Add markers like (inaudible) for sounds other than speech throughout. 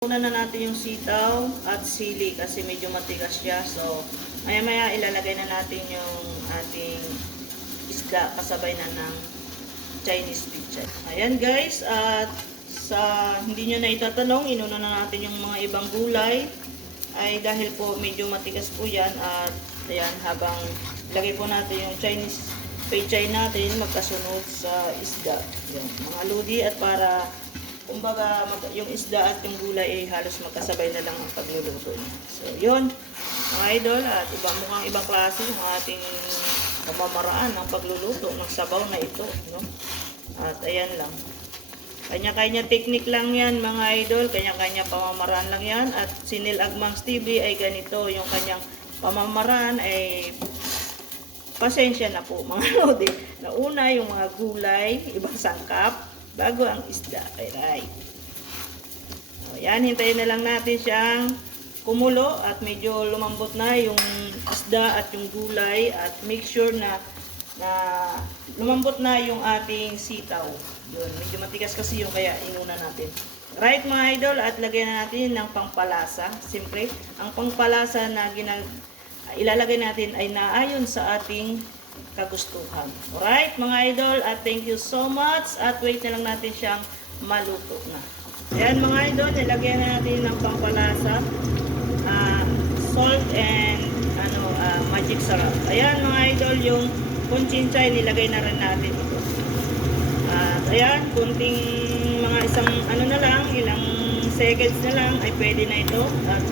Una na natin yung sitaw at sili kasi medyo matigas siya. So, maya maya ilalagay na natin yung ating isda kasabay na ng Chinese pizza. Ayan guys, at sa hindi nyo na itatanong, inuna na natin yung mga ibang gulay ay dahil po medyo matigas po yan at ayan habang lagay po natin yung Chinese pechay natin magkasunod sa isda. Yan, mga ludi at para kumbaga yung isda at yung gulay ay halos magkasabay na lang ang pagluluto niya. So yun, mga idol at iba mukhang ibang klase yung ating pamamaraan ng pagluluto ng sabaw na ito. No? At ayan lang. Kanya-kanya technique lang yan mga idol, kanya-kanya pamamaraan lang yan. At si Neil Agmangs TV ay ganito, yung kanyang pamamaraan ay pasensya na po mga (laughs) lodi. Nauna yung mga gulay, ibang sangkap, bago ang isda. Ay. O, yan, hintayin na lang natin siyang kumulo at medyo lumambot na yung isda at yung gulay at make sure na na lumambot na yung ating sitaw. Yun, medyo matigas kasi yung kaya inuna natin. Right mga idol, at lagyan na natin ng pangpalasa. Siyempre, ang pangpalasa na ginag ilalagay natin ay naayon sa ating kagustuhan. Alright mga idol, at thank you so much. At wait na lang natin siyang maluto na. Ayan mga idol, nilagyan na natin ng pangpalasa. ah, salt and ano ah, magic sarap. Ayan mga idol, yung kunchinchay nilagay na rin natin ito. At ayan, kunting mga isang ano na lang, ilang seconds na lang ay pwede na ito. At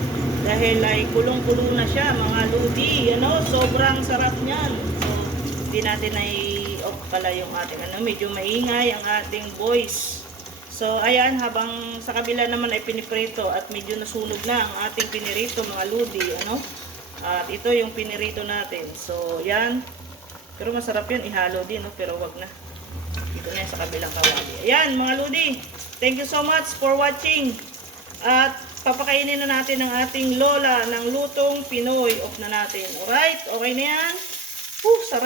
dahil ay kulong-kulo na siya, mga ludi, ano, sobrang sarap niyan. Hindi natin ay off pala yung ating ano, medyo maingay ang ating voice. So, ayan, habang sa kabila naman ay piniprito at medyo nasunog na ang ating pinirito, mga ludi, ano. At ito yung pinirito natin. So, yan. Pero masarap yan, ihalo din, no? pero wag na. Dito na sa kabilang kawali. Ayan, mga ludi. Thank you so much for watching. At papakainin na natin ang ating lola ng lutong Pinoy. Off na natin. Alright? Okay na yan? Whew, sarap.